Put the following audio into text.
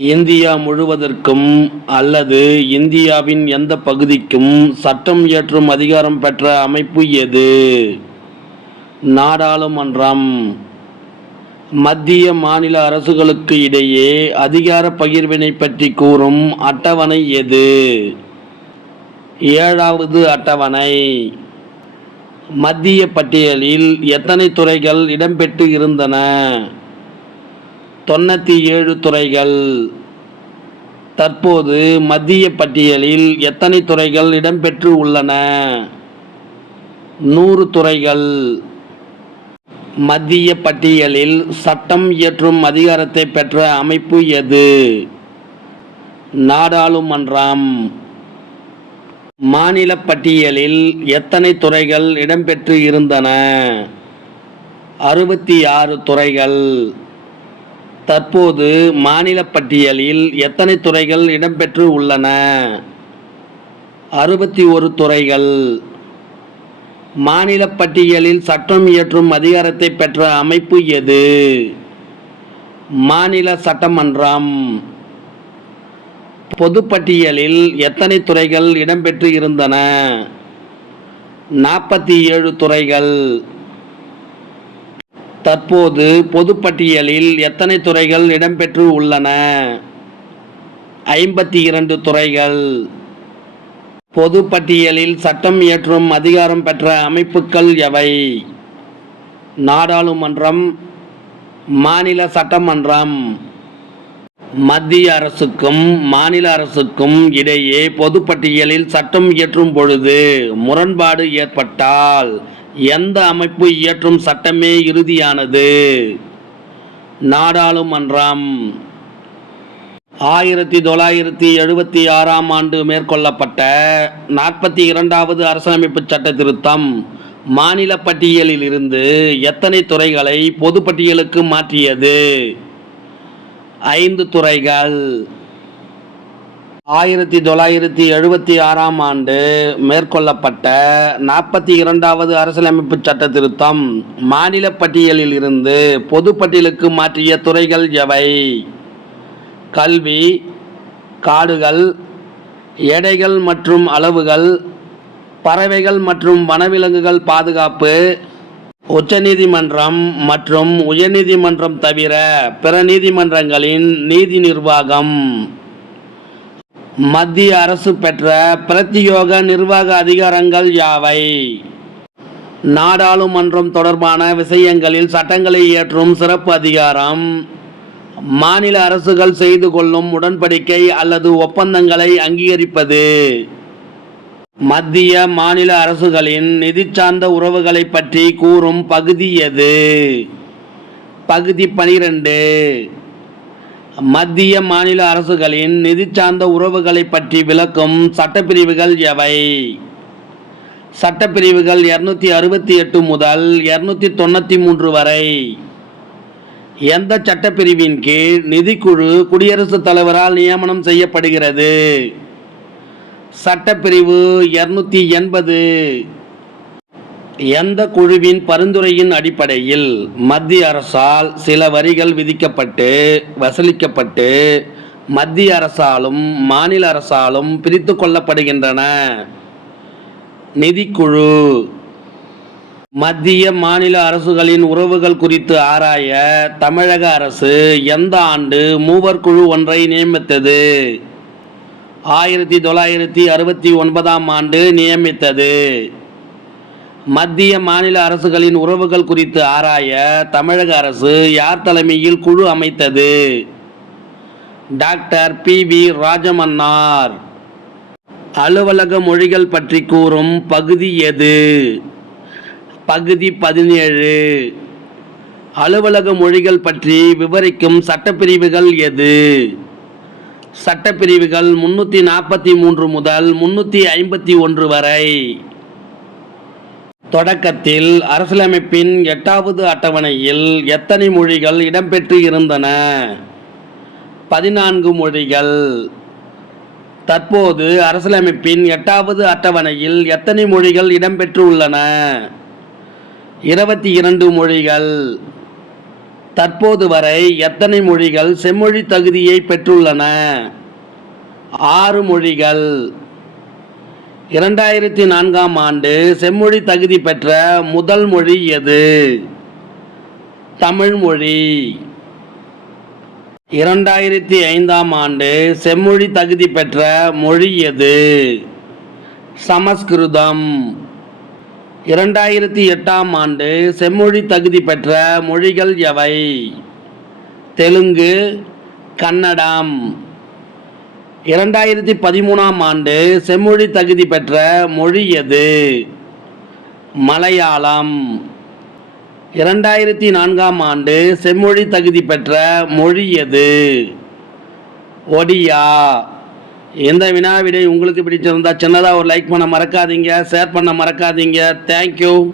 India முழுவதற்கும் அல்லது இந்தியாவின் எந்த பகுதிக்கும் சட்டம் இயற்றும் அதிகாரம் பெற்ற அமைப்பு எது? நாடாளுமன்றம். மத்திய மாநில அரசுகளுக்கு இடையே அதிகார பகிர்வினை பற்றி கூறும் அட்டவணை எது? ஏழாவது அட்டவணை. மத்திய பட்டியலில் எத்தனை துறைகள் இடம்பெற்று இருந்தன? தொண்ணூற்றி ஏழு துறைகள். தற்போது மத்திய பட்டியலில் எத்தனை துறைகள் இடம்பெற்று உள்ளன? நூறு துறைகள். மத்திய பட்டியலில் சட்டம் இயற்றும் அதிகாரத்தை பெற்ற அமைப்பு எது? நாடாளுமன்றம். மாநில பட்டியலில் எத்தனை துறைகள் இடம்பெற்று இருந்தன? அறுபத்தி ஆறு துறைகள். தற்போது மாநில பட்டியலில் எத்தனை துறைகள் இடம்பெற்று உள்ளன? அறுபத்தி ஒரு துறைகள். மாநில பட்டியலில் சட்டம் இயற்றும் அதிகாரத்தை பெற்ற அமைப்பு எது? மாநில சட்டமன்றம். பொதுப்பட்டியலில் எத்தனை துறைகள் இடம்பெற்று இருந்தன? நாற்பத்தி ஏழு துறைகள். தற்போது பொதுப்பட்டியலில் எத்தனை துறைகள் இடம்பெற்று உள்ளன? ஐம்பத்தி இரண்டு துறைகள். பொதுப்பட்டியலில் சட்டம் இயற்றும் அதிகாரம் பெற்ற அமைப்புகள் எவை? நாடாளுமன்றம் மாநில சட்டமன்றம். மத்திய அரசுக்கும் மாநில அரசுக்கும் இடையே பொதுப்பட்டியலில் சட்டம் இயற்றும் பொழுது முரண்பாடு ஏற்பட்டால் எந்த அமைப்பு இயற்றும் சட்டமே இறுதியானது? நாடாளுமன்றம். ஆயிரத்தி தொள்ளாயிரத்தி எழுபத்தி ஆறாம் ஆண்டு மேற்கொள்ளப்பட்ட நாற்பத்தி இரண்டாவது அரசியலமைப்பு சட்ட திருத்தம் மாநில பட்டியலில் இருந்து எத்தனை துறைகளை பொதுப்பட்டியலுக்கு மாற்றியது? ஐந்து துறைகள். ஆயிரத்தி தொள்ளாயிரத்தி எழுபத்தி ஆறாம் ஆண்டு மேற்கொள்ளப்பட்ட நாற்பத்தி இரண்டாவது அரசியலமைப்பு சட்ட திருத்தம் மாநில பட்டியலில் இருந்து பொதுப்பட்டியலுக்கு மாற்றிய துறைகள் எவை? கல்வி காடுகள் எடைகள் மற்றும் அளவுகள் பறவைகள் மற்றும் வனவிலங்குகள் பாதுகாப்பு உச்சநீதிமன்றம் மற்றும் உயர்நீதிமன்றம் தவிர பிற நீதிமன்றங்களின் நீதி நிர்வாகம். மத்திய அரசு பெற்ற பிரத்தியோக நிர்வாக அதிகாரங்கள் யாவை? நாடாளுமன்றம் தொடர்பான விஷயங்களில் சட்டங்களை இயற்றும் சிறப்பு அதிகாரம். மாநில அரசுகள் செய்து கொள்ளும் உடன்படிக்கை அல்லது ஒப்பந்தங்களை அங்கீகரிப்பது. மத்திய மாநில அரசுகளின் நிதி சார்ந்த உறவுகளை பற்றி கூறும் பகுதி எது? பகுதி பனிரெண்டு. மத்திய மாநில அரசுகளின் நிதி சார்ந்த உறவுகளை பற்றி விளக்கும் சட்டப்பிரிவுகள் எவை? சட்டப்பிரிவுகள் இரநூத்தி அறுபத்தி எட்டு முதல் இரநூத்தி தொண்ணூற்றி மூன்று வரை. எந்த சட்டப்பிரிவின் கீழ் நிதிக்குழு குடியரசுத் தலைவரால் நியமனம் செய்யப்படுகிறது? சட்டப்பிரிவு இரநூத்தி எண்பது. எந்த குழுவின் பரிந்துரையின் அடிப்படையில் மத்திய அரசால் சில வரிகள் விதிக்கப்பட்டு வசூலிக்கப்பட்டு மத்திய அரசாலும் மாநில அரசாலும் பிரித்து கொள்ளப்படுகின்றன. நிதிக்குழு. மத்திய மாநில அரசுகளின் உறவுகள் குறித்து ஆராய தமிழக அரசு எந்த ஆண்டு மூவர் குழு ஒன்றை நியமித்தது? ஆயிரத்தி தொள்ளாயிரத்தி அறுபத்தி ஒன்பதாம் ஆண்டு நியமித்தது. மத்திய மாநில அரசுகளின் உறவுகள் குறித்து ஆராய தமிழக அரசு யார் தலைமையில் குழு அமைத்தது? Doctor P V Rajamannar. அலுவலக மொழிகள் பற்றி கூறும் பகுதி எது? பகுதி பதினேழு. அலுவலக மொழிகள் பற்றி விவரிக்கும் சட்டப்பிரிவுகள் எது? சட்டப்பிரிவுகள் முன்னூற்றி நாற்பத்தி மூன்று முதல் முன்னூற்றி ஐம்பத்தி ஒன்று வரை. தொடக்கத்தில் அரசியலமைப்பின் எட்டாவது அட்டவணையில் எத்தனை மொழிகள் இடம்பெற்று இருந்தன? பதினான்கு மொழிகள். தற்போது அரசியலமைப்பின் எட்டாவது அட்டவணையில் எத்தனை மொழிகள் இடம்பெற்று உள்ளன? இருபத்தி இரண்டு மொழிகள். தற்போது வரை எத்தனை மொழிகள் செம்மொழி தகுதியை பெற்றுள்ளன? ஆறு மொழிகள். இரண்டாயிரத்தி நான்காம் ஆண்டு செம்மொழி தகுதி பெற்ற முதல் மொழி எது? தமிழ் மொழி. இரண்டாயிரத்தி ஐந்தாம் ஆண்டு செம்மொழி தகுதி பெற்ற மொழி எது? சமஸ்கிருதம். இரண்டாயிரத்தி எட்டாம் ஆண்டு செம்மொழி தகுதி பெற்ற மொழிகள் எவை? தெலுங்கு கன்னடம். இரண்டாயிரத்தி பதிமூணாம் ஆண்டு செம்மொழி தகுதி பெற்ற மொழி எது? மலையாளம். இரண்டாயிரத்தி நான்காம் ஆண்டு செம்மொழி தகுதி பெற்ற மொழி எது? ஒடியா. இந்த வினாவிடை உங்களுக்கு பிடிச்சிருந்தா சின்னதாக ஒரு லைக் பண்ண மறக்காதீங்க ஷேர் பண்ண மறக்காதீங்க. தேங்க்யூ